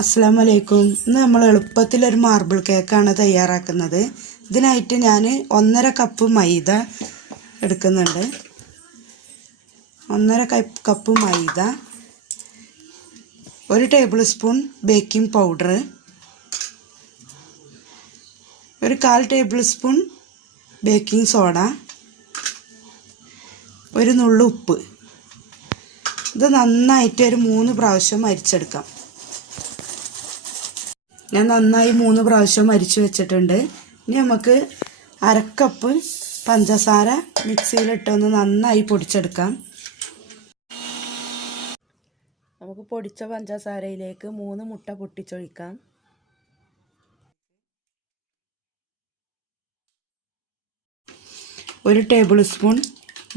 അസ്സലാമലൈക്കും. ഇന്ന് നമ്മൾ എളുപ്പത്തിലൊരു മാർബിൾ കേക്കാണ് തയ്യാറാക്കുന്നത്. ഇതിനായിട്ട് ഞാൻ 1.5 കപ്പ് മൈദ എടുക്കുന്നുണ്ട്. 1.5 കപ്പ് മൈദ, 1 table spoon baking powder, 1/4 table spoon baking soda, 1 നുള്ളു ഉപ്പ്. ഇത് നന്നായിട്ട് ഒരു 3 പ്രാവശ്യം അരിച്ചെടുക്കാം. ഞാൻ നന്നായി 3 പ്രാവശ്യം അരിച്ചു വെച്ചിട്ടുണ്ട്. ഇനി നമുക്ക് 1/2 കപ്പ് പഞ്ചസാര മിക്സിയിലിട്ടൊന്ന് നന്നായി പൊടിച്ചെടുക്കാം. നമുക്ക് പൊടിച്ച പഞ്ചസാരയിലേക്ക് 3 മുട്ട പൊട്ടിച്ചൊഴിക്കാം. ഒരു table spoon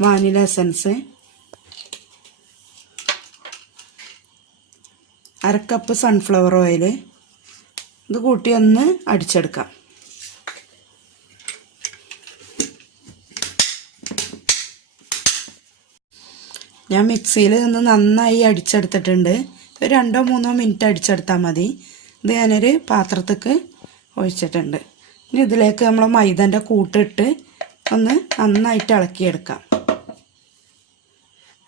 vanilla essence, 1/2 cup sunflower oil. ഇത് കൂട്ടി ഒന്ന് അടിച്ചെടുക്കാം. ഞാൻ മിക്സിയിൽ നിന്ന് നന്നായി അടിച്ചെടുത്തിട്ടുണ്ട്. ഒരു 2-3 മിനിറ്റ് അടിച്ചെടുത്താൽ മതി. ഇത് ഞാനൊരു പാത്രത്തേക്ക് ഒഴിച്ചിട്ടുണ്ട്. ഇനി ഇതിലേക്ക് നമ്മൾ മൈദൻ്റെ കൂട്ടിട്ട് ഒന്ന് നന്നായിട്ട് ഇളക്കിയെടുക്കാം.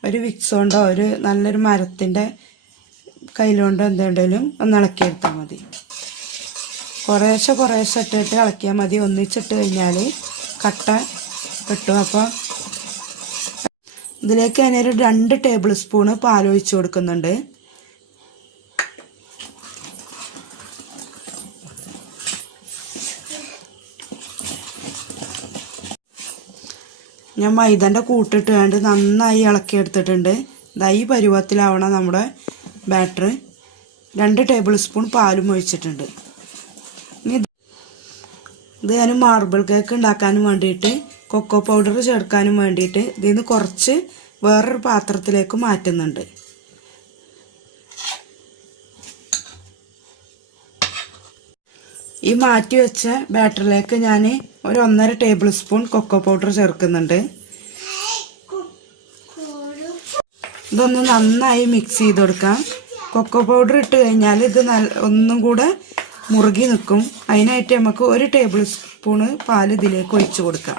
ഒരു വിക്സ് കൊണ്ടോ ഒരു നല്ലൊരു മരത്തിൻ്റെ കയ്യിലുകൊണ്ടോ എന്തുകൊണ്ടെങ്കിലും ഒന്ന് ഇളക്കിയെടുത്താൽ മതി. കുറേശ്ശെ ഇട്ടിട്ട് ഇളക്കിയാൽ മതി. ഒന്നിച്ചിട്ട് കഴിഞ്ഞാൽ കട്ട കിട്ടും. അപ്പോൾ ഇതിലേക്ക് ഞാനൊരു 2 ടേബിൾ സ്പൂണ് പാലൊഴിച്ച് കൊടുക്കുന്നുണ്ട്. ഞാൻ മൈദൻ്റെ കൂട്ടിട്ട് വേണ്ട നന്നായി ഇളക്കിയെടുത്തിട്ടുണ്ട്. ഈ പരുവത്തിലാവണം നമ്മുടെ ബാറ്റർ. 2 ടേബിൾ സ്പൂൺ പാലും ഒഴിച്ചിട്ടുണ്ട്. ഇത് ഞാൻ മാർബിൾ കേക്ക് ഉണ്ടാക്കാനും വേണ്ടിയിട്ട് കൊക്കോ പൗഡർ ചേർക്കാനും വേണ്ടിയിട്ട് ഇതിൽ നിന്ന് കുറച്ച് വേറൊരു പാത്രത്തിലേക്ക് മാറ്റുന്നുണ്ട്. ഈ മാറ്റി വെച്ച ബാറ്ററിലേക്ക് ഞാൻ ഒരു 1.5 ടേബിൾ സ്പൂൺ കൊക്കോ പൗഡർ ചേർക്കുന്നുണ്ട്. ഇതൊന്ന് നന്നായി മിക്സ് ചെയ്ത് കൊടുക്കാം. കൊക്കോ പൗഡർ ഇട്ട് കഴിഞ്ഞാൽ ഇത് ഒന്നും കൂടെ മുറുകി നിൽക്കും. അതിനായിട്ട് നമുക്ക് 1 ടേബിൾ സ്പൂണ് പാൽ ഇതിലേക്ക് ഒഴിച്ച് കൊടുക്കാം.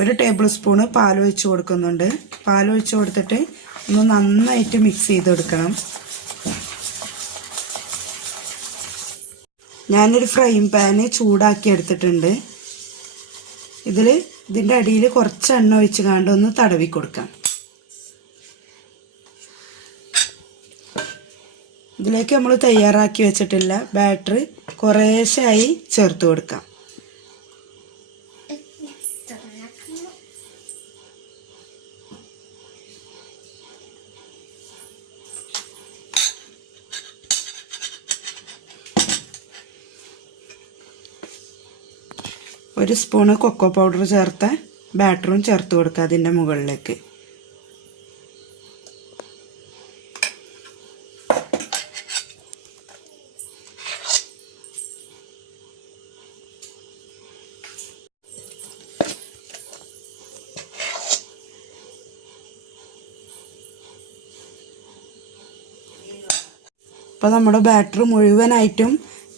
1 ടേബിൾ സ്പൂണ് പാൽ ഒഴിച്ച് കൊടുക്കുന്നുണ്ട്. പാൽ ഒഴിച്ച് കൊടുത്തിട്ട് ഒന്ന് നന്നായിട്ട് മിക്സ് ചെയ്ത് കൊടുക്കണം. ഞാനൊരു ഫ്രൈയിങ് പാന് ചൂടാക്കി എടുത്തിട്ടുണ്ട്. ഇതിൻ്റെ അടിയിൽ കുറച്ച് എണ്ണ ഒഴിച്ച് കണ്ട് ഒന്ന് തടവി കൊടുക്കാം. ഇതിലേക്ക് നമ്മൾ തയ്യാറാക്കി വെച്ചിട്ടില്ല ബാറ്റർ കുറേശ്ശായി ചേർത്ത് കൊടുക്കാം. ഒരു സ്പൂണ് കൊക്കോ പൗഡർ ചേർത്ത ബാറ്ററും ചേർത്ത് കൊടുക്കുക അതിൻ്റെ മുകളിലേക്ക്. അപ്പോൾ നമ്മുടെ ബാറ്റർ മുഴുവനായിട്ടും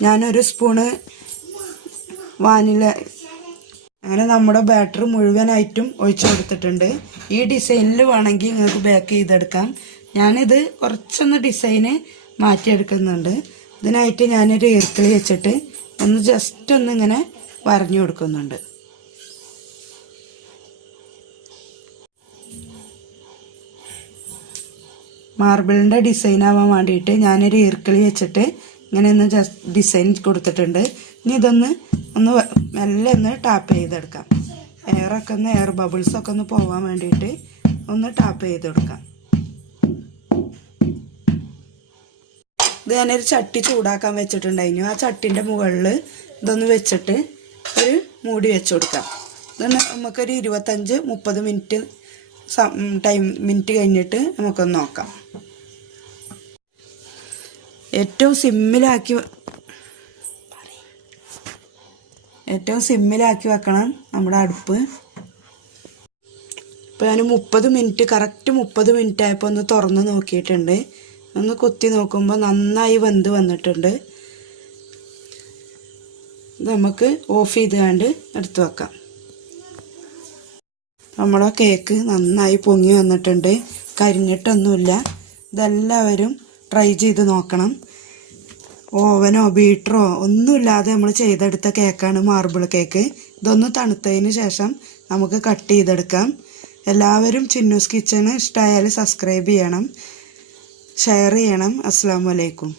ഞാനൊരു സ്പൂണ് വാനില അങ്ങനെ നമ്മുടെ ബാറ്റർ മുഴുവനായിട്ടും ഒഴിച്ചു കൊടുത്തിട്ടുണ്ട്. ഈ ഡിസൈനിൽ വേണമെങ്കിൽ നിങ്ങൾക്ക് ബേക്ക് ചെയ്തെടുക്കാം. ഞാനിത് കുറച്ചൊന്ന് ഡിസൈന് മാറ്റിയെടുക്കുന്നുണ്ട്. ഇതിനായിട്ട് ഞാനൊരു ഈർക്കിളി വെച്ചിട്ട് ഒന്ന് ജസ്റ്റ് ഒന്ന് ഇങ്ങനെ വരഞ്ഞു കൊടുക്കുന്നുണ്ട്. മാർബിളിൻ്റെ ഡിസൈൻ ആവാൻ വേണ്ടിയിട്ട് ഞാനൊരു ഈർക്കിളി വെച്ചിട്ട് ഇങ്ങനെ ഒന്ന് ജസ്റ്റ് ഡിസൈൻ കൊടുത്തിട്ടുണ്ട്. ഇനി ഇതൊന്ന് മെല്ലെ ഒന്ന് ടാപ്പ് ചെയ്തെടുക്കാം. എയർ ബബിൾസൊക്കെ ഒന്ന് പോകാൻ വേണ്ടിയിട്ട് ഒന്ന് ടാപ്പ് ചെയ്തെടുക്കാം. ഇത് ഞാനൊരു ചട്ടി ചൂടാക്കാൻ വെച്ചിട്ടുണ്ടായിരുന്നു. ആ ചട്ടിൻ്റെ മുകളിൽ ഇതൊന്ന് വെച്ചിട്ട് ഒരു മൂടി വെച്ച് കൊടുക്കാം. ഇതൊന്ന് നമുക്കൊരു 25-30 മിനിറ്റ് കഴിഞ്ഞിട്ട് നമുക്കൊന്ന് നോക്കാം. ഏറ്റവും സിമ്മിലാക്കി വെക്കണം നമ്മുടെ അടുപ്പ്. ഇപ്പോൾ ഞാൻ 30 മിനിറ്റ് കറക്റ്റ് 30 മിനിറ്റ് ആയപ്പോൾ ഒന്ന് തുറന്ന് നോക്കിയിട്ടുണ്ട്. ഒന്ന് കുത്തി നോക്കുമ്പോൾ നന്നായി വെന്ത് വന്നിട്ടുണ്ട്. നമുക്ക് ഓഫ് ചെയ്തുകൊണ്ട് എടുത്തു വെക്കാം. നമ്മുടെ കേക്ക് നന്നായി പൊങ്ങി വന്നിട്ടുണ്ട്, കരിഞ്ഞിട്ടൊന്നുമില്ല. ഇതെല്ലാവരും ട്രൈ ചെയ്ത് നോക്കണം. ഓവനോ ബീറ്ററോ ഒന്നുമില്ലാതെ നമ്മൾ ചെയ്തെടുത്ത കേക്കാണ് മാർബിൾ കേക്ക്. ഇതൊന്ന് തണുത്തതിന് ശേഷം നമുക്ക് കട്ട് ചെയ്തെടുക്കാം. എല്ലാവരും ചിന്നൂസ് കിച്ചണ് ഇഷ്ടമായാൽ സബ്സ്ക്രൈബ് ചെയ്യണം, ഷെയർ ചെയ്യണം. അസ്സലാമു അലൈക്കും.